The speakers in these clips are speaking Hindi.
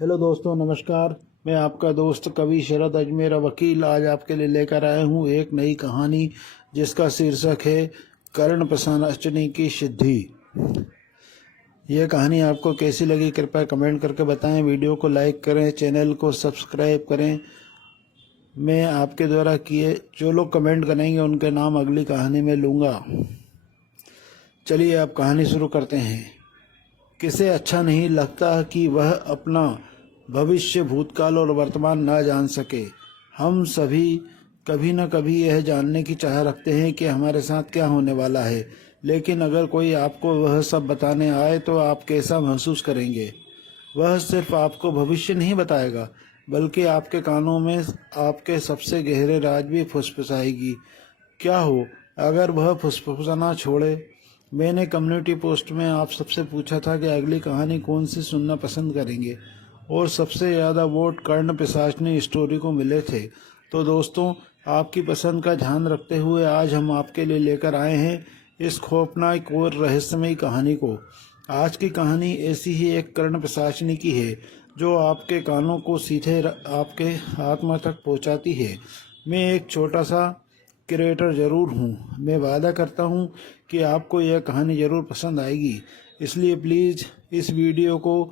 हेलो दोस्तों, नमस्कार। मैं आपका दोस्त कवि शरद अजमेरा वकील आज आपके लिए लेकर आया हूँ एक नई कहानी जिसका शीर्षक है कर्ण प्रशासनी की सिद्धि। यह कहानी आपको कैसी लगी कृपया कमेंट करके बताएं। वीडियो को लाइक करें, चैनल को सब्सक्राइब करें। मैं आपके द्वारा किए जो लोग कमेंट करेंगे उनके नाम अगली कहानी में लूँगा। चलिए अब कहानी शुरू करते हैं। किसे अच्छा नहीं लगता कि वह अपना भविष्य, भूतकाल और वर्तमान ना जान सके। हम सभी कभी न कभी यह जानने की चाह रखते हैं कि हमारे साथ क्या होने वाला है, लेकिन अगर कोई आपको वह सब बताने आए तो आप कैसा महसूस करेंगे? वह सिर्फ आपको भविष्य नहीं बताएगा, बल्कि आपके कानों में आपके सबसे गहरे राज भी फुसफुसाएगी। क्या हो अगर वह फुसफुसाना छोड़े? मैंने कम्युनिटी पोस्ट में आप सबसे पूछा था कि अगली कहानी कौन सी सुनना पसंद करेंगे, और सबसे ज़्यादा वोट कर्ण पिशाचनी स्टोरी को मिले थे। तो दोस्तों, आपकी पसंद का ध्यान रखते हुए आज हम आपके लिए लेकर आए हैं इस खौफनाक और रहस्यमयी कहानी को। आज की कहानी ऐसी ही एक कर्ण पिशाचनी की है जो आपके कानों को सीधे आपके आत्मा तक पहुंचाती है। मैं एक छोटा सा क्रिएटर ज़रूर हूँ। मैं वादा करता हूँ कि आपको यह कहानी ज़रूर पसंद आएगी, इसलिए प्लीज़ इस वीडियो को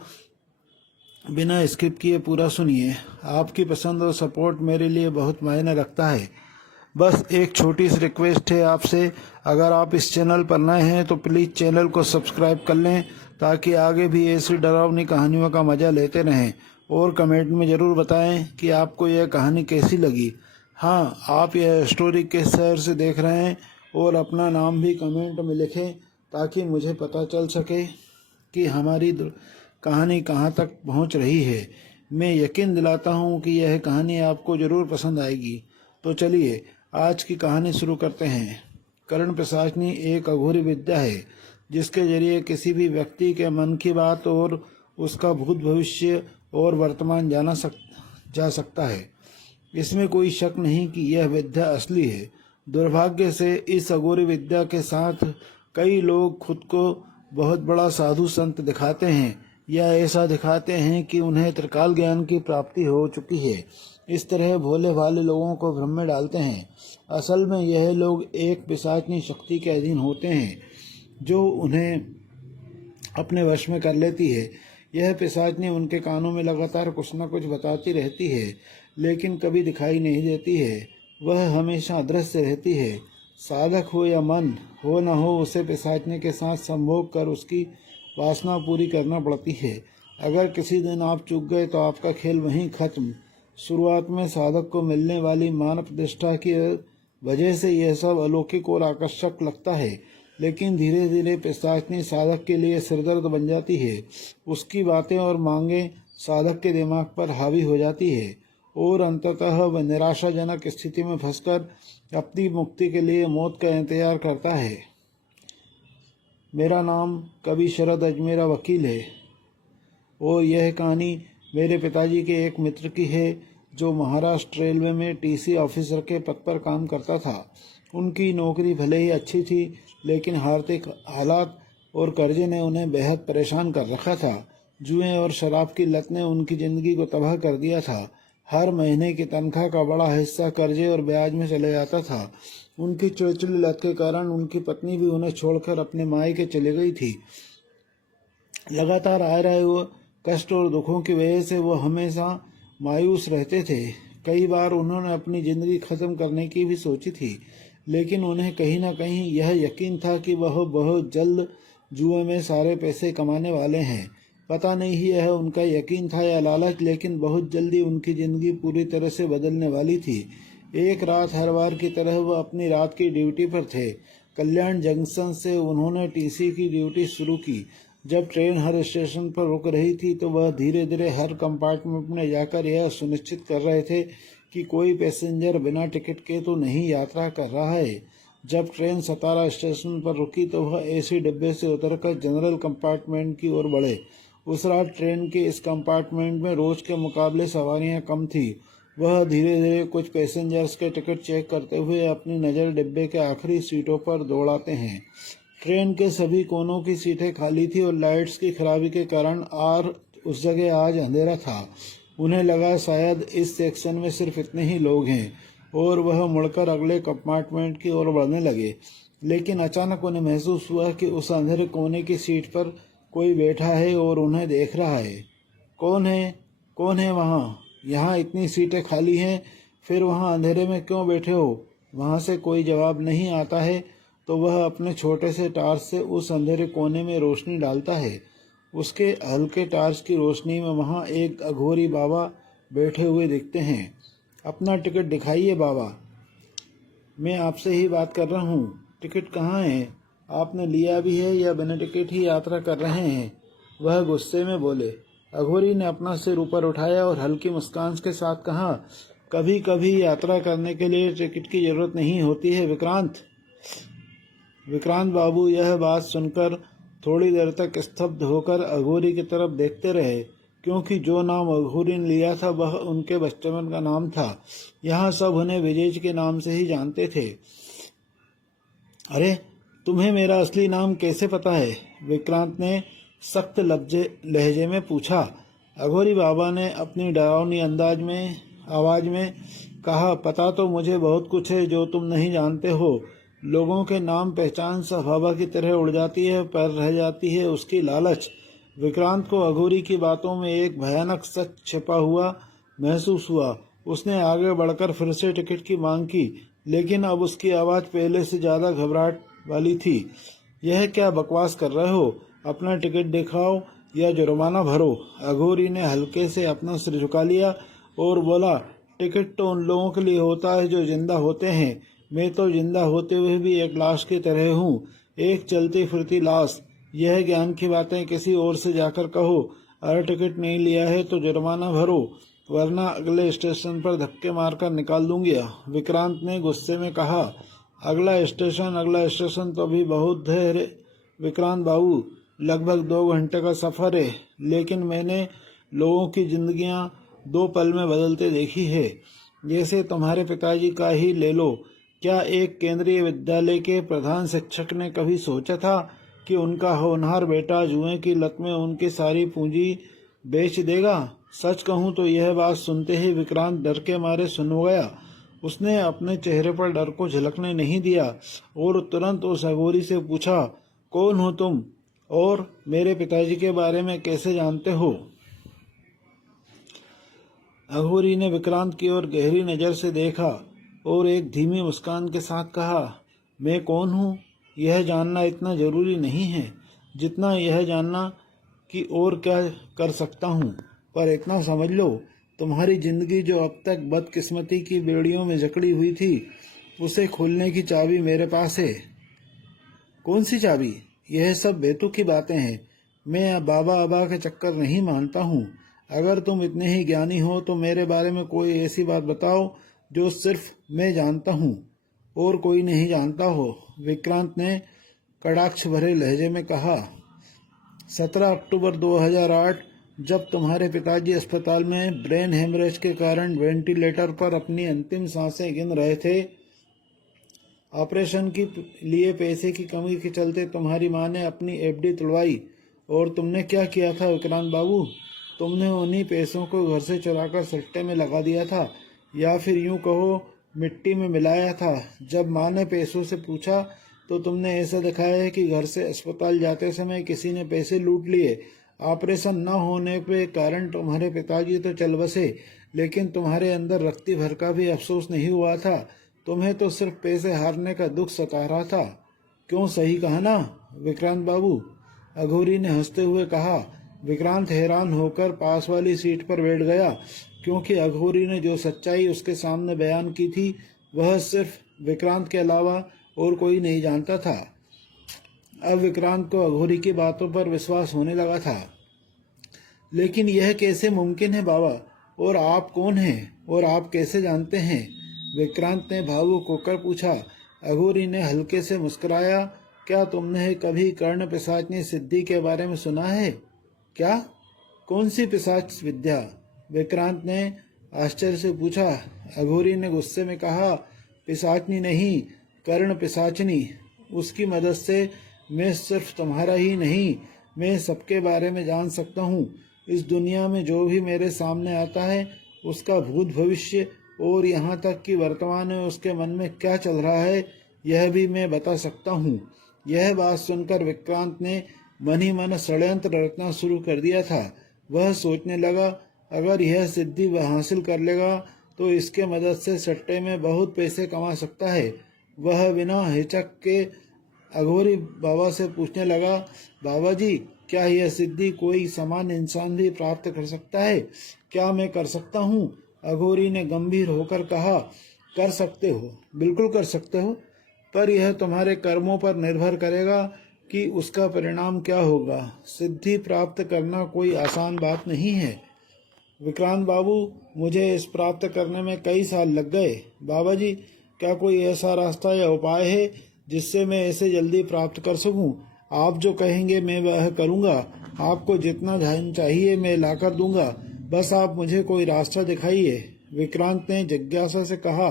बिना स्किप किए पूरा सुनिए। आपकी पसंद और सपोर्ट मेरे लिए बहुत मायने रखता है। बस एक छोटी सी रिक्वेस्ट है आपसे, अगर आप इस चैनल पर नए हैं तो प्लीज़ चैनल को सब्सक्राइब कर लें ताकि आगे भी ऐसी डरावनी कहानियों का मज़ा लेते रहें। और कमेंट में ज़रूर बताएं कि आपको यह कहानी कैसी लगी। हाँ, आप यह स्टोरी किस शहर से देख रहे हैं और अपना नाम भी कमेंट में लिखें ताकि मुझे पता चल सके कि हमारी कहानी कहाँ तक पहुँच रही है। मैं यकीन दिलाता हूँ कि यह कहानी आपको ज़रूर पसंद आएगी। तो चलिए आज की कहानी शुरू करते हैं। कर्ण पिशाचनी एक अघोरी विद्या है जिसके जरिए किसी भी व्यक्ति के मन की बात और उसका भूत, भविष्य और वर्तमान जा सकता है। इसमें कोई शक नहीं कि यह विद्या असली है। दुर्भाग्य से इस अघोरी विद्या के साथ कई लोग खुद को बहुत बड़ा साधु संत दिखाते हैं या ऐसा दिखाते हैं कि उन्हें त्रिकाल ज्ञान की प्राप्ति हो चुकी है। इस तरह भोले भाले लोगों को भ्रम में डालते हैं। असल में यह लोग एक पिशाचनी शक्ति के अधीन होते हैं जो उन्हें अपने वश में कर लेती है। यह पिशाचनी उनके कानों में लगातार कुछ न कुछ बताती रहती है, लेकिन कभी दिखाई नहीं देती है। वह हमेशा अदृश्य रहती है। साधक हो या मन हो न हो, उसे पिशाचनी के साथ संभोग कर उसकी वासना पूरी करना पड़ती है। अगर किसी दिन आप चूक गए तो आपका खेल वहीं खत्म। शुरुआत में साधक को मिलने वाली मान प्रतिष्ठा की वजह से यह सब अलौकिक और आकर्षक लगता है, लेकिन धीरे धीरे पिशाचनी साधक के लिए सिरदर्द बन जाती है। उसकी बातें और मांगें साधक के दिमाग पर हावी हो जाती है और अंततः वह निराशाजनक स्थिति में फंसकर अपनी मुक्ति के लिए मौत का इंतजार करता है। मेरा नाम कवि शरद अजमेरा वकील है और यह कहानी मेरे पिताजी के एक मित्र की है जो महाराष्ट्र रेलवे में टीसी ऑफिसर के पद पर काम करता था। उनकी नौकरी भले ही अच्छी थी, लेकिन आर्थिक हालात और कर्जे ने उन्हें बेहद परेशान कर रखा था। जुए और शराब की लत ने उनकी ज़िंदगी को तबाह कर दिया था। हर महीने की तनख्वाह का बड़ा हिस्सा कर्जे और ब्याज में चले जाता था। उनकी चिड़चिड़ी लत के कारण उनकी पत्नी भी उन्हें छोड़कर अपने मायके चली गई थी। लगातार आ रहे वो कष्ट और दुखों की वजह से वो हमेशा मायूस रहते थे। कई बार उन्होंने अपनी ज़िंदगी ख़त्म करने की भी सोची थी, लेकिन उन्हें कहीं ना कहीं यह यकीन था कि वह बहुत जल्द जुए में सारे पैसे कमाने वाले हैं। पता नहीं यह उनका यकीन था या लालच, लेकिन बहुत जल्दी उनकी ज़िंदगी पूरी तरह से बदलने वाली थी। एक रात हर बार की तरह वह अपनी रात की ड्यूटी पर थे। कल्याण जंक्शन से उन्होंने टीसी की ड्यूटी शुरू की। जब ट्रेन हर स्टेशन पर रुक रही थी तो वह धीरे धीरे हर कंपार्टमेंट में जाकर यह सुनिश्चित कर रहे थे कि कोई पैसेंजर बिना टिकट के तो नहीं यात्रा कर रहा है। जब ट्रेन सतारा स्टेशन पर रुकी तो वह एसी डिब्बे से उतरकर जनरल कंपार्टमेंट की ओर बढ़े। उस रात ट्रेन के इस कंपार्टमेंट में रोज के मुकाबले सवारियां कम थी। वह धीरे धीरे कुछ पैसेंजर्स के टिकट चेक करते हुए अपनी नज़र डिब्बे के आखिरी सीटों पर दौड़ाते हैं। ट्रेन के सभी कोनों की सीटें खाली थी और लाइट्स की खराबी के कारण उस जगह आज अंधेरा था। उन्हें लगा शायद इस सेक्शन में सिर्फ इतने ही लोग हैं और वह मुड़कर अगले कंपार्टमेंट की ओर बढ़ने लगे। लेकिन अचानक उन्हें महसूस हुआ कि उस अंधेरे कोने की सीट पर कोई बैठा है और उन्हें देख रहा है। कौन है? कौन है वहाँ? यहाँ इतनी सीटें खाली हैं, फिर वहाँ अंधेरे में क्यों बैठे हो? वहाँ से कोई जवाब नहीं आता है तो वह अपने छोटे से टार्च से उस अंधेरे कोने में रोशनी डालता है। उसके हल्के टार्च की रोशनी में वहाँ एक अघोरी बाबा बैठे हुए दिखते हैं। अपना टिकट दिखाइए बाबा, मैं आपसे ही बात कर रहा हूँ। टिकट कहाँ है? आपने लिया भी है या बिना टिकट ही यात्रा कर रहे हैं? वह गुस्से में बोले। अघोरी ने अपना सिर ऊपर उठाया और हल्की मुस्कान के साथ कहा, कभी कभी यात्रा करने के लिए टिकट की जरूरत नहीं होती है विक्रांत। विक्रांत बाबू यह बात सुनकर थोड़ी देर तक स्तब्ध होकर अघोरी की तरफ देखते रहे, क्योंकि जो नाम अघोरी ने लिया था वह उनके बचपन का नाम था। यहाँ सब उन्हें विजय के नाम से ही जानते थे। अरे, तुम्हें मेरा असली नाम कैसे पता है? विक्रांत ने सख्त लहजे में पूछा। अघोरी बाबा ने अपनी डरावनी आवाज में कहा, पता तो मुझे बहुत कुछ है जो तुम नहीं जानते हो। लोगों के नाम पहचान सा हवा की तरह उड़ जाती है, पर रह जाती है उसकी लालच। विक्रांत को अघोरी की बातों में एक भयानक सच छिपा हुआ महसूस हुआ। उसने आगे बढ़कर फिर से टिकट की मांग की, लेकिन अब उसकी आवाज़ पहले से ज़्यादा घबराहट वाली थी। यह क्या बकवास कर रहे हो? अपना टिकट दिखाओ या जुर्माना भरो। अघोरी ने हल्के से अपना सिर झुका लिया और बोला, टिकट तो उन लोगों के लिए होता है जो जिंदा होते हैं। मैं तो जिंदा होते हुए भी एक लाश की तरह हूँ, एक चलती फिरती लाश। यह ज्ञान की बातें किसी और से जाकर कहो। अगर टिकट नहीं लिया है तो जुर्माना भरो, वरना अगले स्टेशन पर धक्के मारकर निकाल दूंगी। विक्रांत ने गुस्से में कहा। अगला स्टेशन तो अभी बहुत है विक्रांत बाबू, लगभग 2 घंटे का सफर है। लेकिन मैंने लोगों की जिंदगियां 2 पल में बदलते देखी है। जैसे तुम्हारे पिताजी का ही ले लो। क्या एक केंद्रीय विद्यालय के प्रधान शिक्षक ने कभी सोचा था कि उनका होनहार बेटा जुए की लत में उनकी सारी पूंजी बेच देगा? सच कहूं तो यह बात सुनते ही विक्रांत डर के मारे सुन गया। उसने अपने चेहरे पर डर को झलकने नहीं दिया और तुरंत उस अघोरी से पूछा, कौन हो तुम और मेरे पिताजी के बारे में कैसे जानते हो? अघोरी ने विक्रांत की ओर गहरी नजर से देखा और एक धीमी मुस्कान के साथ कहा, मैं कौन हूँ यह जानना इतना जरूरी नहीं है जितना यह जानना कि और क्या कर सकता हूँ। पर इतना समझ लो, तुम्हारी जिंदगी जो अब तक बदकिस्मती की बेड़ियों में जकड़ी हुई थी, उसे खोलने की चाबी मेरे पास है। कौन सी चाबी? यह सब बेतुकी की बातें हैं। मैं बाबा अबा के चक्कर नहीं मानता हूँ। अगर तुम इतने ही ज्ञानी हो तो मेरे बारे में कोई ऐसी बात बताओ जो सिर्फ मैं जानता हूँ और कोई नहीं जानता हो। विक्रांत ने कटाक्ष भरे लहजे में कहा। 17 अक्टूबर 2008 जब तुम्हारे पिताजी अस्पताल में ब्रेन हेमरेज के कारण वेंटिलेटर पर अपनी अंतिम सांसें गिन रहे थे। ऑपरेशन के लिए पैसे की कमी के चलते तुम्हारी मां ने अपनी एफडी तुड़वाई। और तुमने क्या किया था विक्रांत बाबू? तुमने उन्हीं पैसों को घर से चुराकर सट्टे में लगा दिया था, या फिर यूं कहो मिट्टी में मिलाया था। जब मां ने पैसों से पूछा तो तुमने ऐसा दिखाया है कि घर से अस्पताल जाते समय किसी ने पैसे लूट लिए। ऑपरेशन न होने के कारण तुम्हारे पिताजी तो चल बसे, लेकिन तुम्हारे अंदर रत्ती भर का भी अफसोस नहीं हुआ था। तुम्हें तो सिर्फ पैसे हारने का दुख सता रहा था। क्यों, सही कहा ना विक्रांत बाबू? अघोरी ने हंसते हुए कहा। विक्रांत हैरान होकर पास वाली सीट पर बैठ गया, क्योंकि अघोरी ने जो सच्चाई उसके सामने बयान की थी वह सिर्फ विक्रांत के अलावा और कोई नहीं जानता था। अब विक्रांत को अघोरी की बातों पर विश्वास होने लगा था। लेकिन यह कैसे मुमकिन है बाबा? और आप कौन हैं और आप कैसे जानते हैं? विक्रांत ने भावुक होकर पूछा। अघोरी ने हल्के से मुस्कुराया। क्या तुमने कभी कर्ण पिशाचनी सिद्धि के बारे में सुना है? क्या? कौन सी पिशाच विद्या? विक्रांत ने आश्चर्य से पूछा। अघोरी ने गुस्से में कहा, पिशाचनी नहीं, कर्ण पिशाचनी। उसकी मदद से मैं सिर्फ तुम्हारा ही नहीं, मैं सबके बारे में जान सकता हूँ। इस दुनिया में जो भी मेरे सामने आता है उसका भूत भविष्य और यहाँ तक कि वर्तमान में उसके मन में क्या चल रहा है यह भी मैं बता सकता हूँ। यह बात सुनकर विक्रांत ने मन ही मन षड्यंत्र रचना शुरू कर दिया था। वह सोचने लगा, अगर यह सिद्धि वह हासिल कर लेगा तो इसके मदद से सट्टे में बहुत पैसे कमा सकता है। वह बिना हिचक के अघोरी बाबा से पूछने लगा, बाबा जी, क्या यह सिद्धि कोई सामान्य इंसान भी प्राप्त कर सकता है? क्या मैं कर सकता हूँ? अघोरी ने गंभीर होकर कहा, कर सकते हो, बिल्कुल कर सकते हो, पर यह तुम्हारे कर्मों पर निर्भर करेगा कि उसका परिणाम क्या होगा। सिद्धि प्राप्त करना कोई आसान बात नहीं है विक्रांत बाबू, मुझे इस प्राप्त करने में कई साल लग गए। बाबा जी, क्या कोई ऐसा रास्ता या उपाय है जिससे मैं इसे जल्दी प्राप्त कर सकूं? आप जो कहेंगे मैं वह करूंगा। आपको जितना धन चाहिए मैं लाकर दूंगा, बस आप मुझे कोई रास्ता दिखाइए। विक्रांत ने जिज्ञासा से कहा,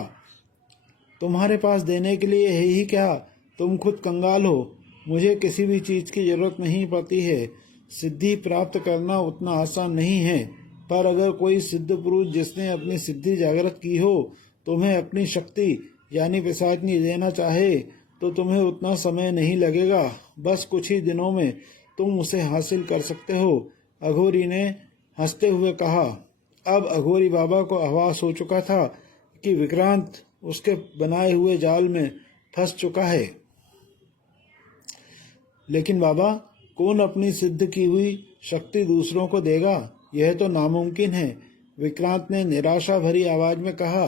तुम्हारे पास देने के लिए है ही क्या? तुम खुद कंगाल हो। मुझे किसी भी चीज़ की जरूरत नहीं पड़ती है। सिद्धि प्राप्त करना उतना आसान नहीं है, पर अगर कोई सिद्ध पुरुष जिसने अपनी सिद्धि जागृत की हो तुम्हें अपनी शक्ति यानी पिशाचनी देना चाहे तो तुम्हें उतना समय नहीं लगेगा। बस कुछ ही दिनों में तुम उसे हासिल कर सकते हो। अघोरी ने हंसते हुए कहा। अब अघोरी बाबा को आभास हो चुका था कि विक्रांत उसके बनाए हुए जाल में फंस चुका है। लेकिन बाबा, कौन अपनी सिद्ध की हुई शक्ति दूसरों को देगा? यह तो नामुमकिन है। विक्रांत ने निराशा भरी आवाज में कहा।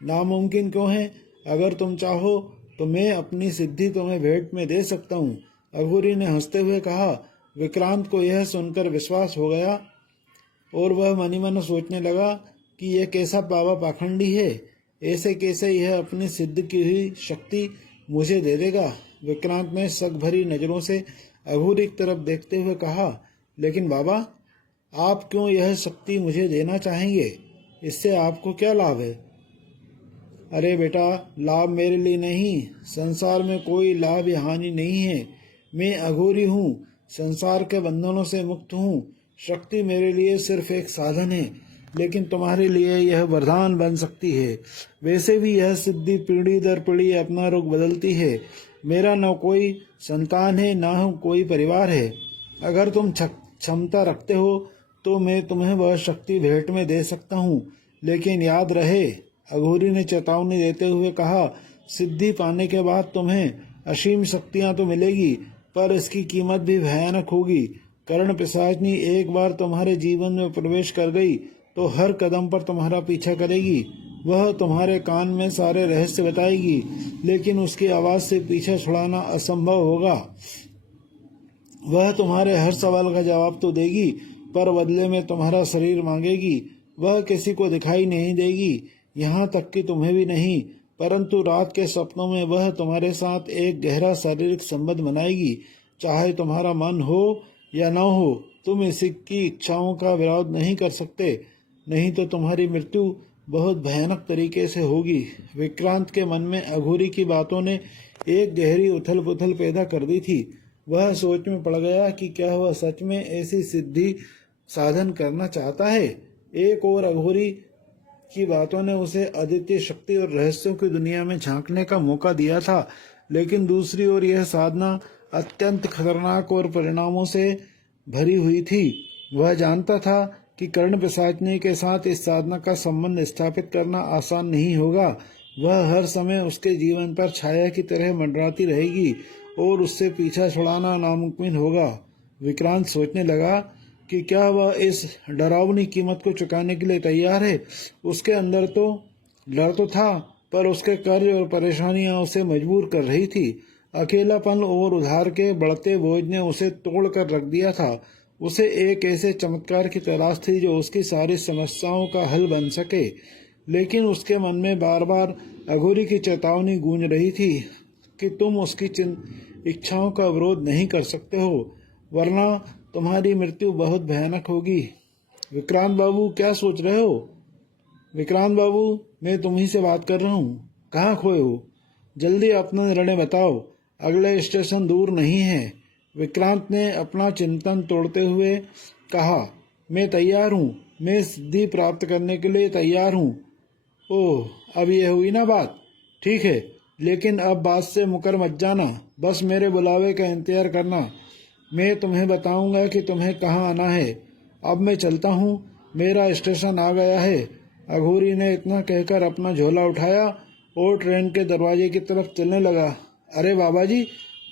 नामुमकिन क्यों है? अगर तुम चाहो तो मैं अपनी सिद्धि तुम्हें भेंट में दे सकता हूँ। अघोरी ने हंसते हुए कहा। विक्रांत को यह सुनकर विश्वास हो गया और वह मन ही मन सोचने लगा कि यह कैसा बाबा पाखंडी है। ऐसे कैसे यह अपनी सिद्ध की हुई शक्ति मुझे दे देगा? विक्रांत ने शक भरी नजरों से अघोरी की तरफ देखते हुए कहा, लेकिन बाबा, आप क्यों यह शक्ति मुझे देना चाहेंगे? इससे आपको क्या लाभ है? अरे बेटा, लाभ मेरे लिए नहीं, संसार में कोई लाभ या हानि नहीं है। मैं अघोरी हूँ, संसार के बंधनों से मुक्त हूँ। शक्ति मेरे लिए सिर्फ एक साधन है, लेकिन तुम्हारे लिए यह वरदान बन सकती है। वैसे भी यह सिद्धि पीढ़ी दर पीढ़ी अपना रुख बदलती है। मेरा न कोई संतान है, न कोई परिवार है। अगर तुम क्षमता रखते हो तो मैं तुम्हें वह शक्ति भेंट में दे सकता हूँ, लेकिन याद रहे, अघोरी ने चेतावनी देते हुए कहा, सिद्धि पाने के बाद तुम्हें असीम शक्तियां तो मिलेगी, पर इसकी कीमत भी भयानक होगी। कर्ण पिशाचनी एक बार तुम्हारे जीवन में प्रवेश कर गई तो हर कदम पर तुम्हारा पीछा करेगी। वह तुम्हारे कान में सारे रहस्य बताएगी, लेकिन उसकी आवाज से पीछा छुड़ाना असंभव होगा। वह तुम्हारे हर सवाल का जवाब तो देगी, पर बदले में तुम्हारा शरीर मांगेगी। वह किसी को दिखाई नहीं देगी, यहाँ तक कि तुम्हें भी नहीं, परंतु रात के सपनों में वह तुम्हारे साथ एक गहरा शारीरिक संबंध बनाएगी। चाहे तुम्हारा मन हो या न हो, तुम इसकी इच्छाओं का विरोध नहीं कर सकते, नहीं तो तुम्हारी मृत्यु बहुत भयानक तरीके से होगी। विक्रांत के मन में अघोरी की बातों ने एक गहरी उथल पुथल पैदा कर दी थी। वह सोच में पड़ गया कि क्या वह सच में ऐसी सिद्धि साधन करना चाहता है। एक और अघोरी की बातों ने उसे अद्वितीय शक्ति और रहस्यों की दुनिया में झांकने का मौका दिया था, लेकिन दूसरी ओर यह साधना अत्यंत खतरनाक और परिणामों से भरी हुई थी। वह जानता था कि कर्ण पिशाचनी के साथ इस साधना का संबंध स्थापित करना आसान नहीं होगा। वह हर समय उसके जीवन पर छाया की तरह मंडराती रहेगी और उससे पीछा छुड़ाना नामुमकिन होगा। विक्रांत सोचने लगा कि क्या वह इस डरावनी कीमत को चुकाने के लिए तैयार है। उसके अंदर तो डर तो था, पर उसके कर्ज और परेशानियां उसे मजबूर कर रही थी। अकेलापन और उधार के बढ़ते बोझ ने उसे तोड़ कर रख दिया था। उसे एक ऐसे चमत्कार की तलाश थी जो उसकी सारी समस्याओं का हल बन सके, लेकिन उसके मन में बार बार अघोरी की चेतावनी गूंज रही थी कि तुम उसकी इच्छाओं का विरोध नहीं कर सकते हो, वरना तुम्हारी मृत्यु बहुत भयानक होगी। विक्रांत बाबू, क्या सोच रहे हो? विक्रांत बाबू, मैं तुम्ही से बात कर रहा हूँ। कहाँ खोए हो? जल्दी अपना निर्णय बताओ, अगले स्टेशन दूर नहीं है। विक्रांत ने अपना चिंतन तोड़ते हुए कहा। मैं तैयार हूँ, मैं सिद्धि प्राप्त करने के लिए तैयार हूँ। ओह, अब ये हुई ना बात। ठीक है, लेकिन अब बात से मुकर मत जाना, बस मेरे बुलावे का इंतजार करना। मैं तुम्हें बताऊंगा कि तुम्हें कहाँ आना है। अब मैं चलता हूँ, मेरा स्टेशन आ गया है। अघोरी ने इतना कहकर अपना झोला उठाया और ट्रेन के दरवाजे की तरफ चलने लगा। अरे बाबा जी,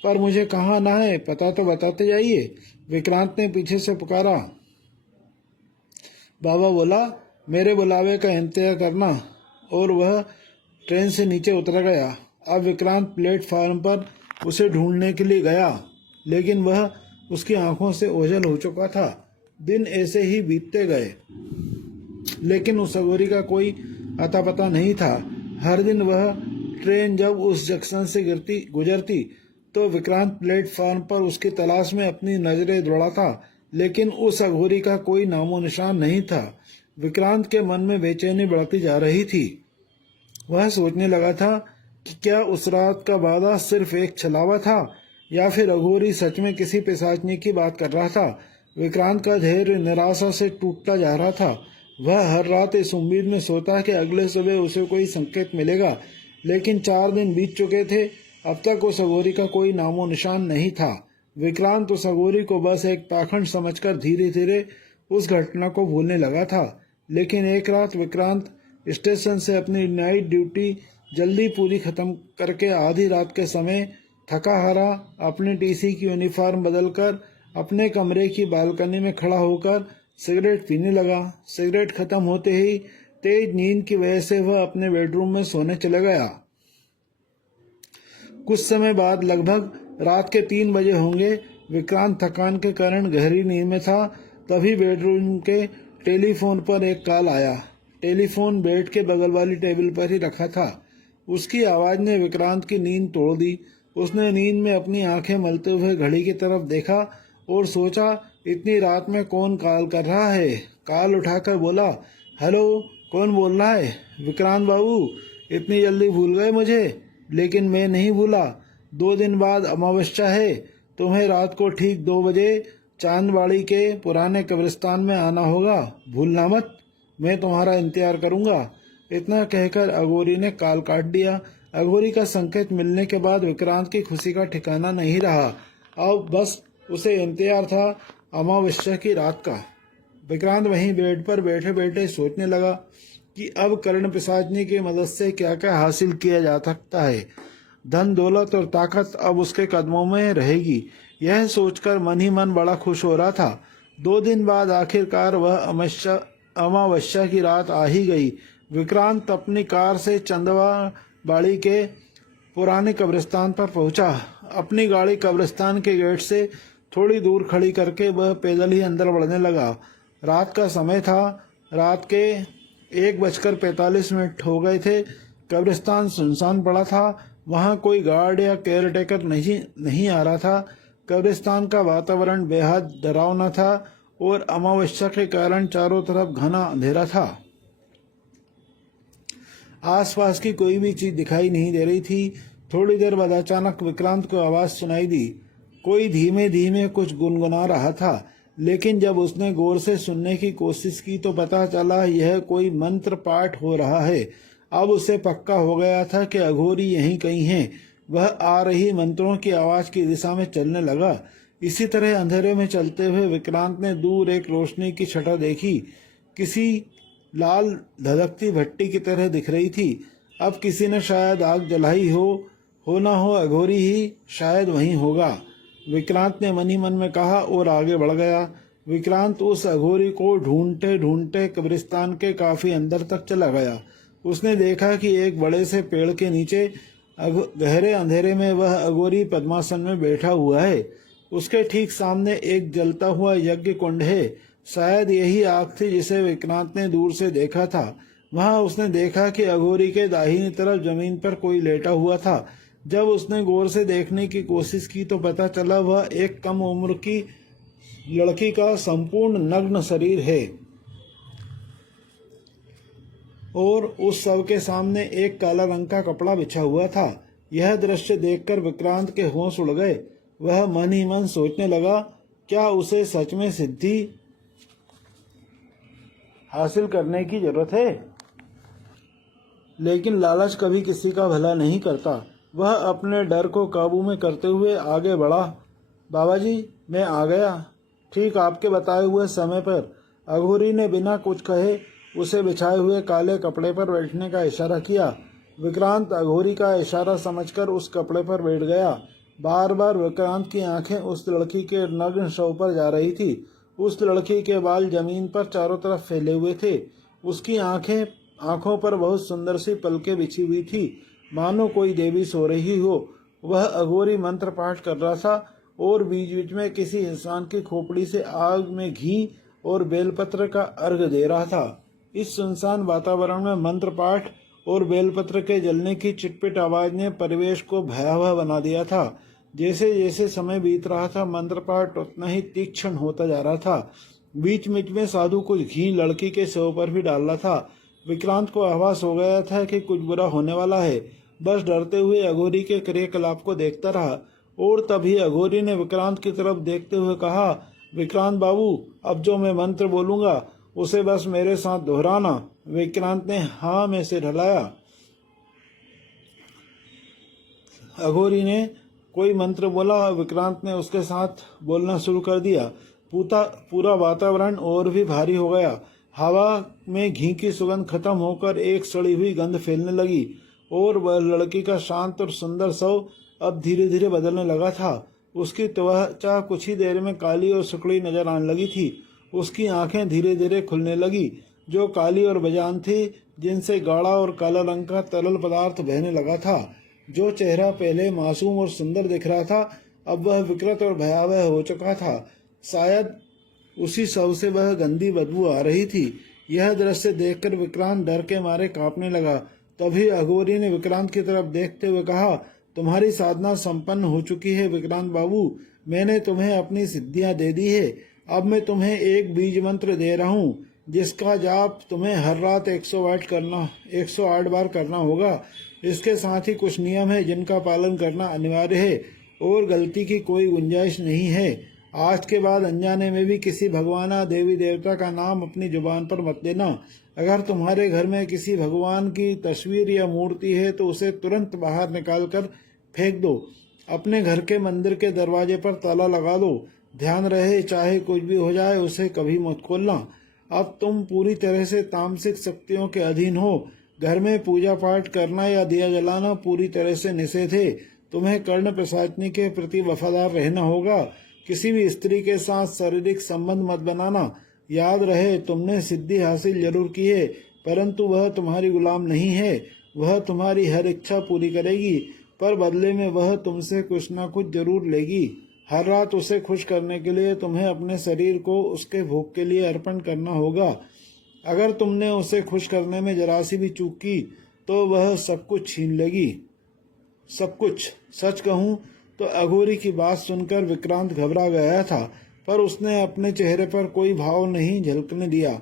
पर मुझे कहाँ आना है, पता तो बताते जाइए, विक्रांत ने पीछे से पुकारा। बाबा बोला, मेरे बुलावे का इंतजार करना, और वह ट्रेन से नीचे उतर गया। अब विक्रांत प्लेटफार्म पर उसे ढूंढने के लिए गया, लेकिन वह उसकी आंखों से ओझल हो चुका था। दिन ऐसे ही बीतते गए, लेकिन उस अघोरी का कोई अता पता नहीं था। हर दिन वह ट्रेन जब उस जंक्शन से गुजरती तो विक्रांत प्लेटफार्म पर उसकी तलाश में अपनी नजरें दौड़ाता, लेकिन उस अघोरी का कोई नामो निशान नहीं था। विक्रांत के मन में बेचैनी बढ़ती जा रही थी। वह सोचने लगा था कि क्या उस रात का वादा सिर्फ एक छलावा था, या फिर अघोरी सच में किसी पिशाचनी की बात कर रहा था। विक्रांत का धैर्य निराशा से टूटता जा रहा था। वह हर रात इस उम्मीद में सोता कि अगले सुबह उसे कोई संकेत मिलेगा, लेकिन 4 दिन बीत चुके थे। अब तक उस अघोरी का कोई नामो निशान नहीं था। विक्रांत उस अघोरी को बस एक पाखंड समझकर धीरे धीरे उस घटना को भूलने लगा था। लेकिन एक रात विक्रांत स्टेशन से अपनी नाइट ड्यूटी जल्दी पूरी खत्म करके आधी रात के समय थका हारा अपने टीसी की यूनिफॉर्म बदलकर अपने कमरे की बालकनी में खड़ा होकर सिगरेट पीने लगा। सिगरेट खत्म होते ही तेज नींद की वजह से वह अपने बेडरूम में सोने चला गया। कुछ समय बाद, लगभग रात के 3 बजे होंगे, विक्रांत थकान के कारण गहरी नींद में था। तभी बेडरूम के टेलीफोन पर एक कॉल आया। टेलीफोन बेड के बगल वाली टेबल पर ही रखा था। उसकी आवाज ने विक्रांत की नींद तोड़ दी। उसने नींद में अपनी आंखें मलते हुए घड़ी की तरफ देखा और सोचा, इतनी रात में कौन कॉल कर रहा है। कॉल उठाकर बोला, हेलो, कौन बोल रहा है? विक्रांत बाबू, इतनी जल्दी भूल गए मुझे? लेकिन मैं नहीं भूला। 2 दिन बाद अमावस्या है। तुम्हें रात को ठीक 2 बजे चांदबाड़ी के पुराने कब्रिस्तान में आना होगा, भूलना मत। मैं तुम्हारा इंतजार करूंगा। इतना कहकर अघोरी ने कॉल काट दिया। अघोरी का संकेत मिलने के बाद विक्रांत की खुशी का ठिकाना नहीं रहा। अब बस उसे इंतजार था अमावस्या की रात का। विक्रांत वहीं बेड पर बैठे बैठे सोचने लगा कि अब कर्ण पिशाचनी की मदद से क्या क्या हासिल किया जा सकता है। धन दौलत और ताकत अब उसके कदमों में रहेगी। यह सोचकर मन ही मन बड़ा खुश हो रहा था। 2 दिन बाद आखिरकार वह अमावस्या की रात आ ही गई। विक्रांत अपनी कार से चंदवा बाड़ी के पुराने कब्रिस्तान पर पहुंचा। अपनी गाड़ी कब्रिस्तान के गेट से थोड़ी दूर खड़ी करके वह पैदल ही अंदर बढ़ने लगा। रात का समय था। रात के 1:45 हो गए थे। कब्रिस्तान सुनसान पड़ा था। वहां कोई गार्ड या केयरटेकर नहीं आ रहा था। कब्रिस्तान का वातावरण बेहद डरावना था और अमावस्या के कारण चारों तरफ घना अंधेरा था। आसपास की कोई भी चीज दिखाई नहीं दे रही थी। थोड़ी देर बाद अचानक विक्रांत को आवाज सुनाई दी। कोई धीमे धीमे कुछ गुनगुना रहा था, लेकिन जब उसने गौर से सुनने की कोशिश की तो पता चला यह कोई मंत्र पाठ हो रहा है। अब उसे पक्का हो गया था कि अघोरी यहीं कहीं है। वह आ रही मंत्रों की आवाज की दिशा में चलने लगा। इसी तरह अंधेरे में चलते हुए विक्रांत ने दूर एक रोशनी की छटा देखी। किसी लाल धधकती भट्टी की तरह दिख रही थी। अब किसी ने शायद आग जलाई हो ना हो अघोरी ही शायद वहीं होगा, विक्रांत ने मन ही मन में कहा और आगे बढ़ गया। विक्रांत उस अघोरी को ढूंढते ढूंढते कब्रिस्तान के काफी अंदर तक चला गया। उसने देखा कि एक बड़े से पेड़ के नीचे गहरे अंधेरे में वह अघोरी पद्मासन में बैठा हुआ है। उसके ठीक सामने एक जलता हुआ यज्ञ कुंड है। शायद यही आग थी जिसे विक्रांत ने दूर से देखा था। वहां उसने देखा कि अघोरी के दाहिनी तरफ जमीन पर कोई लेटा हुआ था। जब उसने गौर से देखने की कोशिश की तो पता चला वह एक कम उम्र की लड़की का संपूर्ण नग्न शरीर है और उस शव के सामने एक काला रंग का कपड़ा बिछा हुआ था। यह दृश्य देखकर विक्रांत के होश उड़ गए। वह मन ही मन सोचने लगा, क्या उसे सच में सिद्धि हासिल करने की जरूरत है। लेकिन लालच कभी किसी का भला नहीं करता। वह अपने डर को काबू में करते हुए आगे बढ़ा। बाबा जी, मैं आ गया, ठीक आपके बताए हुए समय पर। अघोरी ने बिना कुछ कहे उसे बिछाए हुए काले कपड़े पर बैठने का इशारा किया। विक्रांत अघोरी का इशारा समझकर उस कपड़े पर बैठ गया। बार बार विक्रांत की आंखें उस लड़की के नग्न शव पर जा रही थी। उस लड़की के बाल जमीन पर चारों तरफ फैले हुए थे। उसकी आंखों पर बहुत सुंदर सी पलकें बिछी हुई थी, मानो कोई देवी सो रही हो। वह अघोरी मंत्र पाठ कर रहा था और बीच बीच में किसी इंसान की खोपड़ी से आग में घी और बेलपत्र का अर्घ दे रहा था। इस सुनसान वातावरण में मंत्र पाठ और बेलपत्र के जलने की चिटपिट आवाज ने परिवेश को भयावह बना दिया था। जैसे जैसे समय बीत रहा था, मंत्र पाठ उतना ही तीक्ष्ण होता जा रहा था। बीच बीच में साधु कुछ घी लड़की के शव पर भी डाल रहा था। विक्रांत को आभास हो गया था कि कुछ बुरा होने वाला है। बस डरते हुए अघोरी के क्रियाकलाप को देखता रहा और तभी अघोरी ने विक्रांत की तरफ देखते हुए कहा, विक्रांत बाबू, अब जो मैं मंत्र बोलूंगा उसे बस मेरे साथ दोहराना। विक्रांत ने हाँ में सिर हिलाया। अघोरी ने कोई मंत्र बोला, विक्रांत ने उसके साथ बोलना शुरू कर दिया। पूरा वातावरण और भी भारी हो गया। हवा में घी की सुगंध खत्म होकर एक सड़ी हुई गंध फैलने लगी और वह लड़की का शांत और सुंदर शव अब धीरे धीरे बदलने लगा था। उसकी त्वचा कुछ ही देर में काली और सिकुड़ी नजर आने लगी थी। उसकी आंखें धीरे धीरे खुलने लगी, जो काली और बेजान थी, जिनसे गाढ़ा और काला रंग का तरल पदार्थ बहने लगा था। जो चेहरा पहले मासूम और सुंदर दिख रहा था, अब वह विकृत और भयावह हो चुका था। शायद उसी शव से वह गंदी बदबू आ रही थी। यह दृश्य देखकर विक्रांत डर के मारे कांपने लगा। तभी अघोरी ने विक्रांत की तरफ देखते हुए कहा, तुम्हारी साधना संपन्न हो चुकी है विक्रांत बाबू। मैंने तुम्हें अपनी सिद्धियां दे दी है। अब मैं तुम्हें एक बीज मंत्र दे रहा हूँ, जिसका जाप तुम्हें हर रात 108 बार करना होगा। इसके साथ ही कुछ नियम है जिनका पालन करना अनिवार्य है और गलती की कोई गुंजाइश नहीं है। आज के बाद अनजाने में भी किसी भगवान या देवी देवता का नाम अपनी जुबान पर मत लेना। अगर तुम्हारे घर में किसी भगवान की तस्वीर या मूर्ति है तो उसे तुरंत बाहर निकाल कर फेंक दो। अपने घर के मंदिर के दरवाजे पर ताला लगा दो। ध्यान रहे, चाहे कुछ भी हो जाए, उसे कभी मत खोलना। अब तुम पूरी तरह से तामसिक शक्तियों के अधीन हो। घर में पूजा पाठ करना या दिया जलाना पूरी तरह से निषेध है। तुम्हें कर्ण पिशाचिनी के प्रति वफादार रहना होगा। किसी भी स्त्री के साथ शारीरिक संबंध मत बनाना। याद रहे, तुमने सिद्धि हासिल जरूर की है, परंतु वह तुम्हारी गुलाम नहीं है। वह तुम्हारी हर इच्छा पूरी करेगी, पर बदले में वह तुमसे कुछ न कुछ जरूर लेगी। हर रात उसे खुश करने के लिए तुम्हें अपने शरीर को उसके भोग के लिए अर्पण करना होगा। अगर तुमने उसे खुश करने में जरा सी भी चूक की तो वह सब कुछ छीन लेगी, सब कुछ। सच कहूँ तो अघोरी की बात सुनकर विक्रांत घबरा गया था, पर उसने अपने चेहरे पर कोई भाव नहीं झलकने दिया।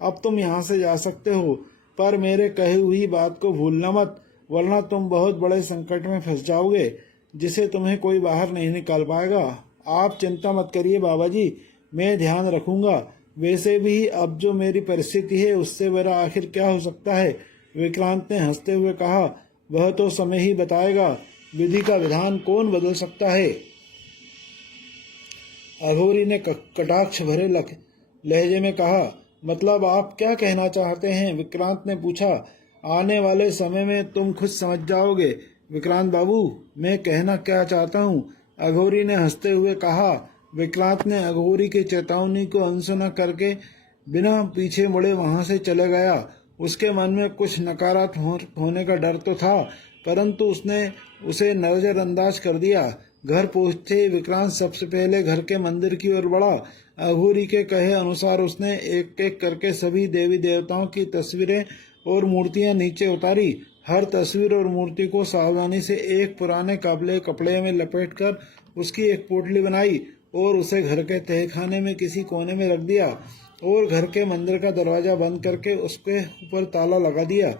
अब तुम यहाँ से जा सकते हो, पर मेरे कही हुई बात को भूलना मत, वरना तुम बहुत बड़े संकट में फंस जाओगे, जिसे तुम्हें कोई बाहर नहीं निकाल पाएगा। आप चिंता मत करिए बाबा जी, मैं ध्यान रखूंगा। वैसे भी अब जो मेरी परिस्थिति है उससे मेरा आखिर क्या हो सकता है। विक्रांत ने हंसते हुए कहा, वह तो समय ही बताएगा। विधि का विधान कौन बदल सकता है। अघोरी ने कटाक्ष भरे लहजे में कहा, मतलब आप क्या कहना चाहते हैं। विक्रांत ने पूछा, आने वाले समय में तुम खुद समझ जाओगे विक्रांत बाबू, मैं कहना क्या चाहता हूँ। अघोरी ने हंसते हुए कहा। विक्रांत ने अघोरी की चेतावनी को अनसुना करके बिना पीछे मुड़े वहां से चले गया। उसके मन में कुछ नकारात्मक होने का डर तो था, परंतु उसने उसे नजरअंदाज कर दिया। घर पहुंचते विक्रांत सबसे पहले घर के मंदिर की ओर बढ़ा। अघोरी के कहे अनुसार उसने एक एक करके सभी देवी देवताओं की तस्वीरें और मूर्तियां नीचे उतारी। हर तस्वीर और मूर्ति को सावधानी से एक पुराने काबले कपड़े में लपेटकर उसकी एक पोटली बनाई और उसे घर के तहखाने में किसी कोने में रख दिया और घर के मंदिर का दरवाजा बंद करके उसके ऊपर ताला लगा दिया।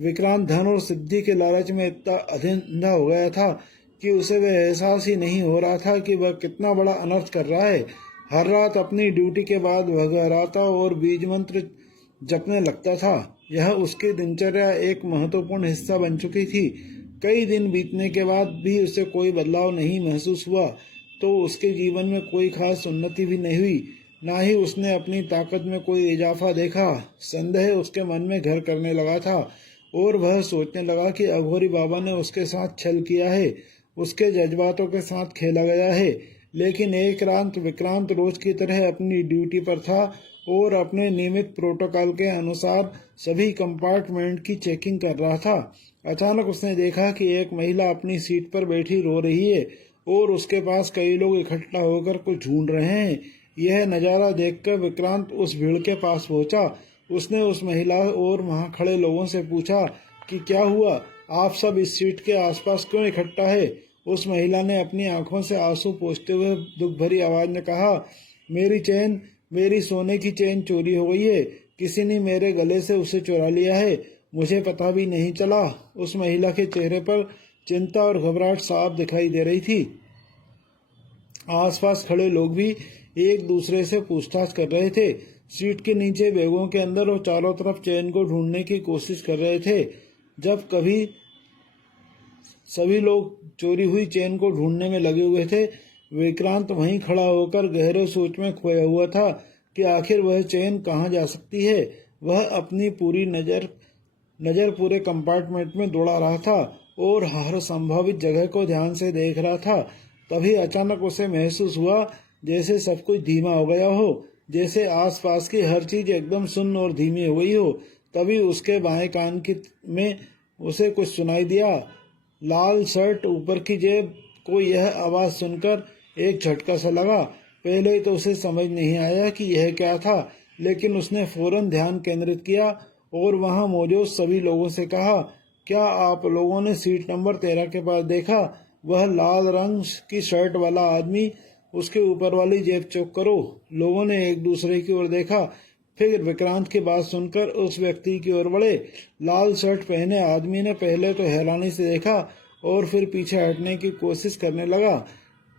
विक्रांत धन और सिद्धि के लालच में इतना अंधा हो गया था कि उसे वह एहसास ही नहीं हो रहा था कि वह कितना बड़ा अनर्थ कर रहा है। हर रात अपनी ड्यूटी के बाद वह घर आता और बीज मंत्र जपने लगता था। यह उसकी दिनचर्या एक महत्वपूर्ण हिस्सा बन चुकी थी। कई दिन बीतने के बाद भी उसे कोई बदलाव नहीं महसूस हुआ तो उसके जीवन में कोई खास उन्नति भी नहीं हुई। ना ही उसने अपनी ताकत में कोई इजाफा देखा। संदेह उसके मन में घर करने लगा था और वह सोचने लगा कि अघोरी बाबा ने उसके साथ छल किया है, उसके जज्बातों के साथ खेला गया है। लेकिन एक रात विक्रांत रोज की तरह अपनी ड्यूटी पर था और अपने नियमित प्रोटोकॉल के अनुसार सभी कंपार्टमेंट की चेकिंग कर रहा था। अचानक उसने देखा कि एक महिला अपनी सीट पर बैठी रो रही है और उसके पास कई लोग इकट्ठा होकर कुछ ढूंढ रहे हैं। यह नज़ारा देखकर विक्रांत उस भीड़ के पास पहुंचा। उसने उस महिला और वहां खड़े लोगों से पूछा कि क्या हुआ, आप सब इस सीट के आसपास क्यों इकट्ठा है। उस महिला ने अपनी आंखों से आंसू पोंछते हुए दुख भरी आवाज में कहा, मेरी सोने की चेन चोरी हो गई है। किसी ने मेरे गले से उसे चुरा लिया है, मुझे पता भी नहीं चला। उस महिला के चेहरे पर चिंता और घबराहट साफ दिखाई दे रही थी। आसपास खड़े लोग भी एक दूसरे से पूछताछ कर रहे थे। सीट के नीचे, बैगों के अंदर और चारों तरफ चेन को ढूंढने की कोशिश कर रहे थे। जब कभी सभी लोग चोरी हुई चेन को ढूंढने में लगे हुए थे, विक्रांत वहीं खड़ा होकर गहरे सोच में खोया हुआ था कि आखिर वह चेन कहाँ जा सकती है। वह अपनी पूरी नजर पूरे कंपार्टमेंट में दौड़ा रहा था और हर संभावित जगह को ध्यान से देख रहा था। तभी अचानक उसे महसूस हुआ जैसे सब कुछ धीमा हो गया हो, जैसे आसपास की हर चीज एकदम सुन्न और धीमी हो गई हो। तभी उसके बाएं कान में उसे कुछ सुनाई दिया। लाल शर्ट, ऊपर की जेब को यह आवाज सुनकर एक झटका सा लगा। पहले तो उसे समझ नहीं आया कि यह क्या था, लेकिन उसने फौरन ध्यान केंद्रित किया और वहां मौजूद सभी लोगों से कहा, क्या आप लोगों ने सीट नंबर 13 के पास देखा? वह लाल रंग की शर्ट वाला आदमी, उसके ऊपर वाली जेब चेक करो। लोगों ने एक दूसरे की ओर देखा, फिर विक्रांत की बात सुनकर उस व्यक्ति की ओर बढ़े। लाल शर्ट पहने आदमी ने पहले तो हैरानी से देखा और फिर पीछे हटने की कोशिश करने लगा,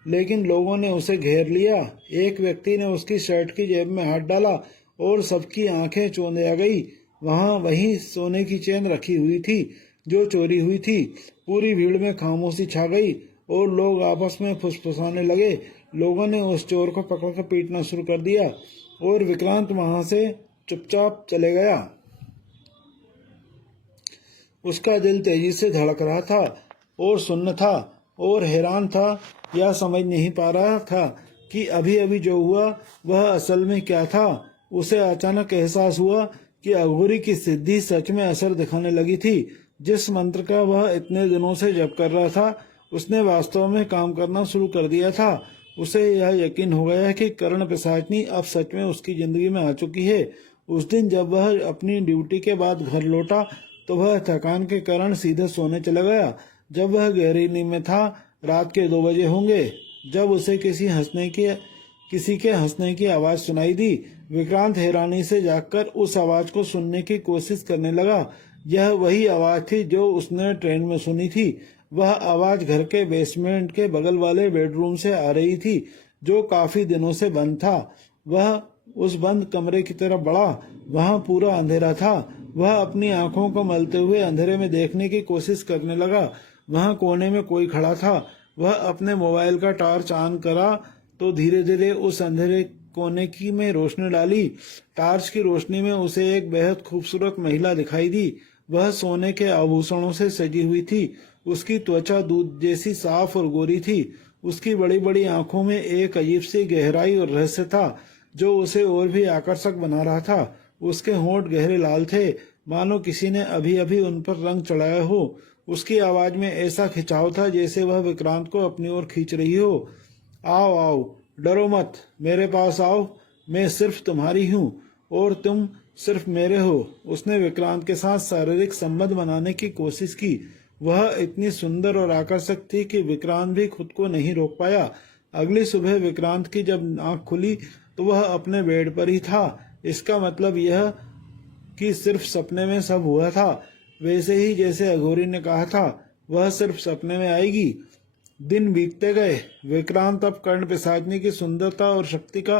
लेकिन लोगों ने उसे घेर लिया। एक व्यक्ति ने उसकी शर्ट की जेब में हाथ डाला और सबकी आंखें चौंध आ गई। वहां वही सोने की चेन रखी हुई थी जो चोरी हुई थी। पूरी भीड़ में खामोशी छा गई और लोग आपस में फुसफुसाने लगे। लोगों ने उस चोर को पकड़कर पीटना शुरू कर दिया और विक्रांत वहां से चुपचाप चले गया। उसका दिल तेजी से धड़क रहा था और सुन्न था और हैरान था, या समझ नहीं पा रहा था कि अभी अभी जो हुआ वह असल में क्या था। उसे अचानक एहसास हुआ कि अघोरी की सिद्धि सच में असर दिखाने लगी थी। जिस मंत्र का वह इतने दिनों से जप कर रहा था, उसने वास्तव में काम करना शुरू कर दिया था। उसे यह यकीन हो गया कि कर्ण पिशाचनी अब सच में उसकी जिंदगी में आ चुकी है। उस दिन जब वह अपनी ड्यूटी के बाद घर लौटा तो वह थकान के कारण सीधे सोने चला गया। जब वह गहरी नींद में था, रात के 2 बजे होंगे, जब उसे किसी के हंसने की आवाज सुनाई दी। विक्रांत हैरानी से जागकर उस आवाज को सुनने की कोशिश करने लगा। यह वही आवाज थी जो उसने ट्रेन में सुनी थी। वह आवाज घर के बेसमेंट के बगल वाले बेडरूम से आ रही थी, जो काफी दिनों से बंद था। वह उस बंद कमरे की तरफ बढ़ा। वहां पूरा अंधेरा था। वह अपनी आंखों को मलते हुए अंधेरे में देखने की कोशिश करने लगा। वहां कोने में कोई खड़ा था। वह अपने मोबाइल का टॉर्च ऑन करा तो धीरे धीरे उस अंधेरे कोने की में रोशनी डाली। टॉर्च की रोशनी में उसे एक बेहद खूबसूरत महिला दिखाई दी। वह सोने के आभूषणों से सजी हुई थी। उसकी त्वचा दूध जैसी साफ और गोरी थी। उसकी बड़ी बड़ी आंखों में एक अजीब सी गहराई और रहस्य था जो उसे और भी आकर्षक बना रहा था। उसके होंठ गहरे लाल थे, मानो किसी ने अभी अभी उन पर रंग चढ़ाया हो। उसकी आवाज में ऐसा खिंचाव था जैसे वह विक्रांत को अपनी ओर खींच रही हो। आओ आओ, डरो मत, मेरे पास आओ, मैं सिर्फ तुम्हारी हूँ और तुम सिर्फ मेरे हो। उसने विक्रांत के साथ शारीरिक संबंध बनाने की कोशिश की। वह इतनी सुंदर और आकर्षक थी कि विक्रांत भी खुद को नहीं रोक पाया। अगली सुबह विक्रांत की जब आंख खुली तो वह अपने बेड पर ही था। इसका मतलब यह कि सिर्फ सपने में सब हुआ था, वैसे ही जैसे अघोरी ने कहा था। वह सिर्फ सपने में आएगी। दिन बीतते गए। विक्रांत अब कर्ण पिशाचनी की सुंदरता और शक्ति का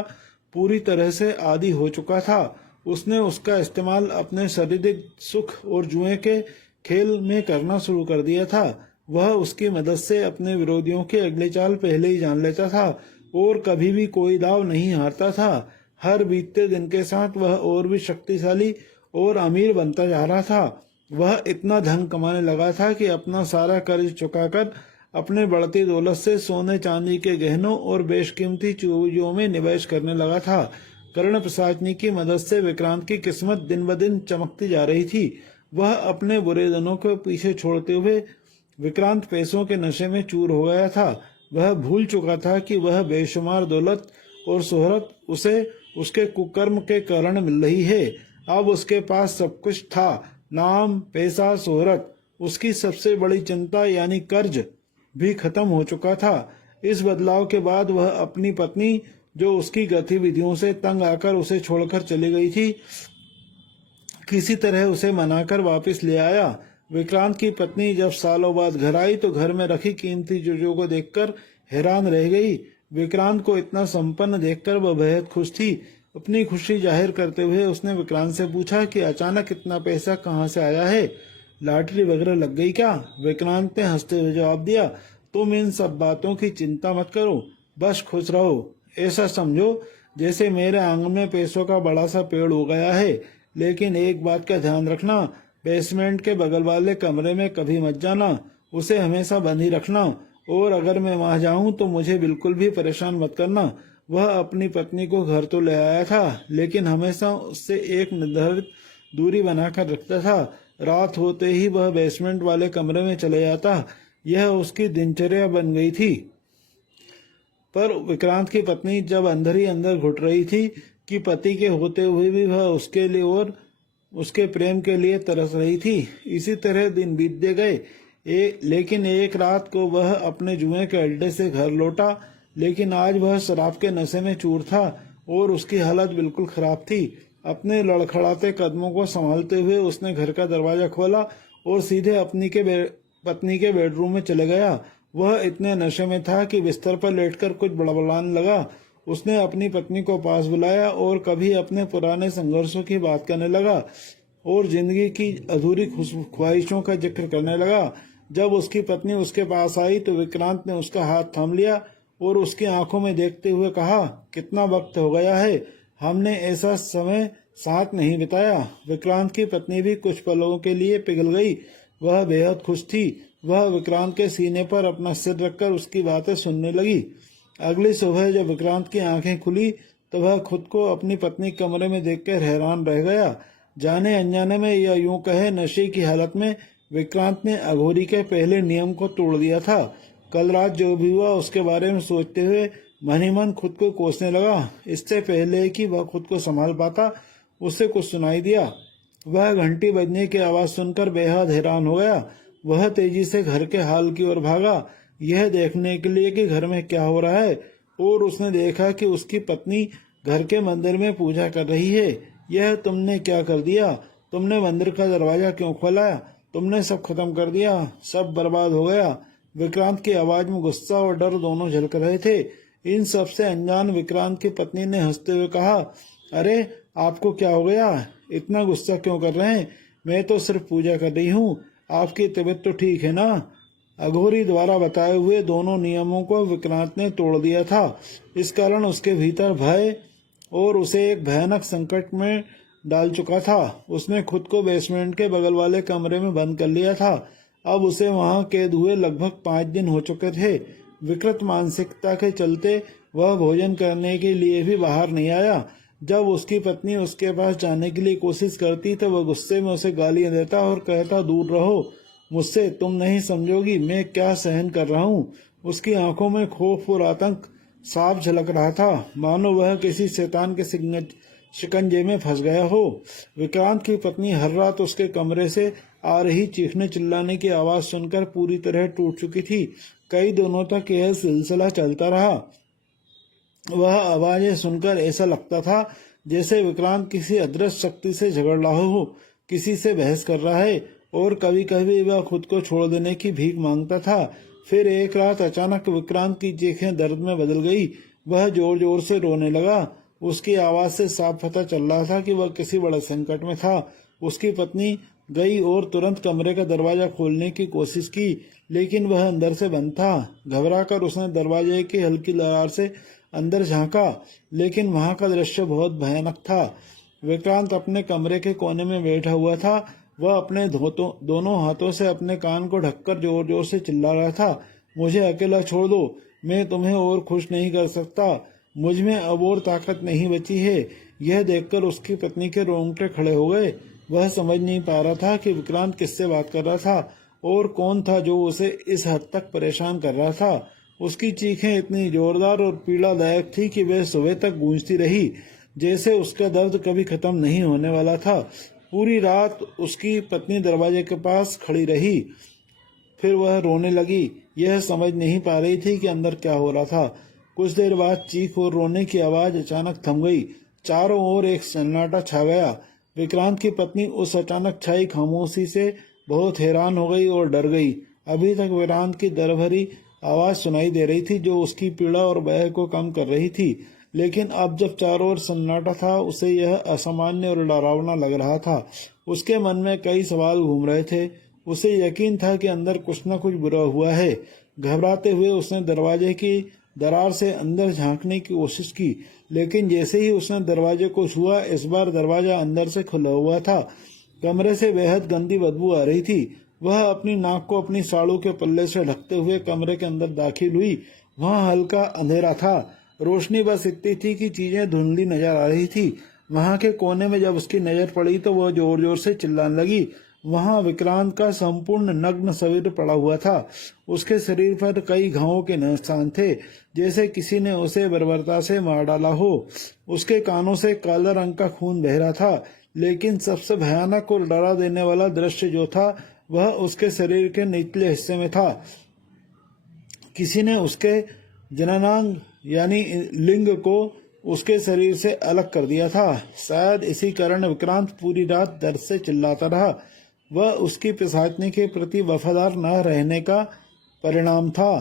पूरी तरह से आदी हो चुका था। उसने उसका इस्तेमाल अपने शारीरिक सुख और जुए के खेल में करना शुरू कर दिया था। वह उसकी मदद से अपने विरोधियों के अगले चाल पहले ही जान लेता था और कभी भी कोई दाव नहीं हारता था। हर बीतते दिन के साथ वह और भी शक्तिशाली और अमीर बनता जा रहा था। वह इतना धन कमाने लगा था कि अपना सारा कर्ज चुकाकर अपने बढ़ती दौलत से सोने चांदी के गहनों और बेशकीमती चीजों में निवेश करने लगा था। कर्ण पिशाचनी की मदद से विक्रांत की किस्मत दिन ब दिन चमकती जा रही थी। वह अपने बुरे दिनों को पीछे छोड़ते हुए विक्रांत पैसों के नशे में चूर हो गया था। वह भूल चुका था कि वह बेशुमार दौलत और शोहरत उसे उसके कुकर्म के कारण मिल रही है। अब उसके पास सब कुछ था, नाम, पैसा, शोहरत। उसकी सबसे बड़ी चिंता यानी कर्ज भी खत्म हो चुका था। इस बदलाव के बाद वह अपनी पत्नी, जो उसकी गतिविधियों से तंग आकर उसे छोड़कर चली गई थी, किसी तरह उसे मनाकर वापस ले आया। विक्रांत की पत्नी जब सालों बाद घर आई तो घर में रखी कीमती चीजों को देखकर हैरान रह गई। विक्रांत को इतना संपन्न देखकर वह बेहद खुश थी। अपनी खुशी जाहिर करते हुए उसने विक्रांत से पूछा कि अचानक इतना पैसा कहाँ से आया है? लॉटरी वगैरह लग गई क्या? विक्रांत ने हंसते हुए जवाब दिया, तुम इन सब बातों की चिंता मत करो, बस खुश रहो। ऐसा समझो जैसे मेरे आंगन में पैसों का बड़ा सा पेड़ हो गया है। लेकिन एक बात का ध्यान रखना, बेसमेंट के बगल वाले कमरे में कभी मत जाना, उसे हमेशा बंद ही रखना। और अगर मैं वहां जाऊं तो मुझे बिल्कुल भी परेशान मत करना। वह अपनी पत्नी को घर तो ले आया था, लेकिन हमेशा उससे एक निर्धारित दूरी बनाकर रखता था। रात होते ही वह बेसमेंट वाले कमरे में चले जाता। यह उसकी दिनचर्या बन गई थी। पर विक्रांत की पत्नी जब अंदर ही अंदर घुट रही थी कि पति के होते हुए भी वह उसके लिए और उसके प्रेम के लिए तरस रही थी। इसी तरह दिन बीतते गए। लेकिन एक रात को वह अपने जुए के अड्डे से घर लौटा, लेकिन आज वह शराब के नशे में चूर था और उसकी हालत बिल्कुल खराब थी। अपने लड़खड़ाते कदमों को संभालते हुए उसने घर का दरवाजा खोला और सीधे पत्नी के बेडरूम में चले गया। वह इतने नशे में था कि बिस्तर पर लेटकर कुछ बड़बड़ाने लगा। उसने अपनी पत्नी को पास बुलाया और कभी अपने पुराने संघर्षों की बात करने लगा और जिंदगी की अधूरी ख्वाहिशों का जिक्र करने लगा। जब उसकी पत्नी उसके पास आई तो विक्रांत ने उसका हाथ थाम लिया और उसकी आंखों में देखते हुए कहा, कितना वक्त हो गया है, हमने ऐसा समय साथ नहीं बिताया। विक्रांत की पत्नी भी कुछ पलों के लिए पिघल गई। वह बेहद खुश थी। वह विक्रांत के सीने पर अपना सिर रखकर उसकी बातें सुनने लगी। अगली सुबह जब विक्रांत की आंखें खुली तो वह खुद को अपनी पत्नी कमरे में देखकर हैरान रह गया। जाने अनजाने में या यूं कहे नशे की हालत में विक्रांत ने अघोरी के पहले नियम को तोड़ दिया था। कल रात जो भी हुआ उसके बारे में सोचते हुए मन ही मन खुद को कोसने लगा। इससे पहले कि वह खुद को संभाल पाता, उसे कुछ सुनाई दिया। वह घंटी बजने की आवाज सुनकर बेहद हैरान हो गया। वह तेजी से घर के हाल की ओर भागा, यह देखने के लिए कि घर में क्या हो रहा है, और उसने देखा कि उसकी पत्नी घर के मंदिर में पूजा कर रही है। यह तुमने क्या कर दिया? तुमने मंदिर का दरवाजा क्यों खोला? तुमने सब खत्म कर दिया, सब बर्बाद हो गया। विक्रांत की आवाज में गुस्सा और डर दोनों झलक रहे थे। इन सब से अनजान विक्रांत की पत्नी ने हंसते हुए कहा, अरे आपको क्या हो गया? इतना गुस्सा क्यों कर रहे हैं? मैं तो सिर्फ पूजा कर रही हूँ, आपकी तबीयत तो ठीक है ना? अघोरी द्वारा बताए हुए दोनों नियमों को विक्रांत ने तोड़ दिया था। इस कारण उसके भीतर भय और उसे एक भयानक संकट में डाल चुका था। उसने खुद को बेसमेंट के बगल वाले कमरे में बंद कर लिया था। अब उसे वहां कैद हुए लगभग 5 दिन हो चुके थे। विकृत मानसिकता के चलते वह भोजन करने के लिए भी बाहर नहीं आया। जब उसकी पत्नी उसके पास जाने के लिए कोशिश करती तो वह गुस्से में उसे गालियां देता और कहता, दूर रहो मुझसे, तुम नहीं समझोगी मैं क्या सहन कर रहा हूँ। उसकी आंखों में खौफ और आतंक साफ झलक रहा था, मानो वह किसी शैतान के शिकंजे में फंस गया हो। विक्रांत की पत्नी हर रात उसके कमरे से आ रही चीखने चिल्लाने की आवाज सुनकर पूरी तरह टूट चुकी थी। कई दिनों तक यह सिलसिला चलता रहा। वह आवाजें सुनकर ऐसा लगता था जैसे विक्रांत किसी अदृश्य शक्ति से झगड़ रहा हो, किसी से बहस कर रहा है, और कभी कभी वह खुद को छोड़ देने की भीख मांगता था। फिर एक रात अचानक विक्रांत की चीखें दर्द में बदल गई। वह जोर जोर से रोने लगा। उसकी आवाज से साफ पता चल रहा था कि वह किसी बड़े संकट में था। उसकी पत्नी गई और तुरंत कमरे का दरवाजा खोलने की कोशिश की, लेकिन वह अंदर से बंद था। घबराकर उसने दरवाजे की हल्की दरार से अंदर झांका, लेकिन वहां का दृश्य बहुत भयानक था। विक्रांत अपने कमरे के कोने में बैठा हुआ था। वह अपने दोनों हाथों से अपने कान को ढककर जोर जोर से चिल्ला रहा था, मुझे अकेला छोड़ दो, मैं तुम्हें और खुश नहीं कर सकता, मुझ में अब और ताकत नहीं बची है। यह देखकर उसकी पत्नी के रोंगटे खड़े हो गए। वह समझ नहीं पा रहा था कि विक्रांत किससे बात कर रहा था और कौन था जो उसे इस हद तक परेशान कर रहा था। उसकी चीखें इतनी जोरदार और पीड़ादायक थी कि वह सुबह तक गूंजती रही, जैसे उसका दर्द कभी खत्म नहीं होने वाला था। पूरी रात उसकी पत्नी दरवाजे के पास खड़ी रही, फिर वह रोने लगी। यह समझ नहीं पा रही थी कि अंदर क्या हो रहा था। कुछ देर बाद चीख और रोने की आवाज अचानक थम गई। चारों ओर एक सन्नाटा छा गया। विक्रांत की पत्नी उस अचानक छाई खामोशी से बहुत हैरान हो गई और डर गई। अभी तक विक्रांत की दर्द भरी आवाज सुनाई दे रही थी जो उसकी पीड़ा और भय को कम कर रही थी, लेकिन अब जब चारों ओर सन्नाटा था उसे यह असामान्य और डरावना लग रहा था। उसके मन में कई सवाल घूम रहे थे। उसे यकीन था कि अंदर कुछ न कुछ बुरा हुआ है। घबराते हुए उसने दरवाजे की दरार से अंदर झांकने की कोशिश की, लेकिन जैसे ही उसने दरवाजे को छुआ, इस बार दरवाजा अंदर से खुला हुआ था। कमरे से बेहद गंदी बदबू आ रही थी। वह अपनी नाक को अपनी साड़ू के पल्ले से ढकते हुए कमरे के अंदर दाखिल हुई। वहां हल्का अंधेरा था। रोशनी बस इतनी थी कि चीजें धुंधली नजर आ रही थी। वहां के कोने में जब उसकी नजर पड़ी तो वह जोर जोर से चिल्लाने लगी। वहां विक्रांत का संपूर्ण नग्न शरीर पड़ा हुआ था। उसके शरीर पर कई घावों के निशान थे, जैसे किसी ने उसे बर्बरता से मार डाला हो। उसके कानों से काला रंग का खून बह रहा था, लेकिन सबसे भयानक और डरा देने वाला दृश्य जो था वह उसके शरीर के निचले हिस्से में था। किसी ने उसके जननांग यानी लिंग को उसके शरीर से अलग कर दिया था। शायद इसी कारण विक्रांत पूरी रात दर्द से चिल्लाता रहा। वह उसकी पिशाचनी के प्रति वफादार न रहने का परिणाम था।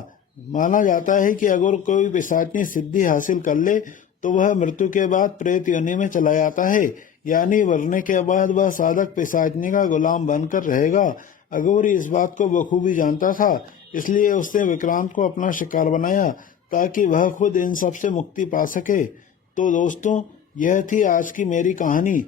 माना जाता है कि अगर कोई पिशाचनी सिद्धि हासिल कर ले तो वह मृत्यु के बाद प्रेत योनि में चला जाता है, यानी मरने के बाद वह साधक पिशाचनी का गुलाम बनकर रहेगा। अघोरी इस बात को बखूबी जानता था, इसलिए उसने विक्रांत को अपना शिकार बनाया ताकि वह खुद इन सब से मुक्ति पा सके। तो दोस्तों, यह थी आज की मेरी कहानी।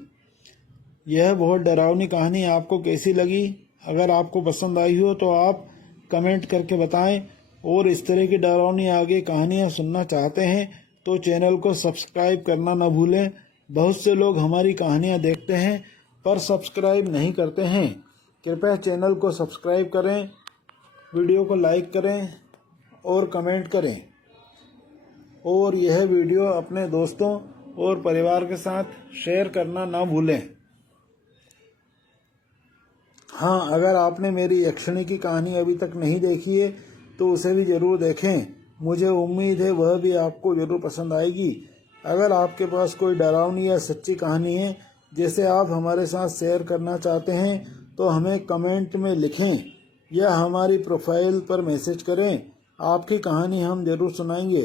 यह बहुत डरावनी कहानी आपको कैसी लगी? अगर आपको पसंद आई हो तो आप कमेंट करके बताएं, और इस तरह की डरावनी आगे कहानियां सुनना चाहते हैं तो चैनल को सब्सक्राइब करना न भूलें। बहुत से लोग हमारी कहानियां देखते हैं पर सब्सक्राइब नहीं करते हैं। कृपया चैनल को सब्सक्राइब करें, वीडियो को लाइक करें और कमेंट करें, और यह वीडियो अपने दोस्तों और परिवार के साथ शेयर करना ना भूलें। हाँ, अगर आपने मेरी यक्षिणी की कहानी अभी तक नहीं देखी है तो उसे भी ज़रूर देखें। मुझे उम्मीद है वह भी आपको ज़रूर पसंद आएगी। अगर आपके पास कोई डरावनी या सच्ची कहानी है जिसे आप हमारे साथ शेयर करना चाहते हैं तो हमें कमेंट में लिखें या हमारी प्रोफाइल पर मैसेज करें। आपकी कहानी हम ज़रूर सुनाएंगे।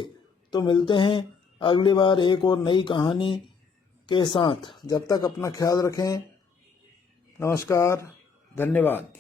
तो मिलते हैं अगली बार एक और नई कहानी के साथ। जब तक अपना ख्याल रखें। नमस्कार, धन्यवाद।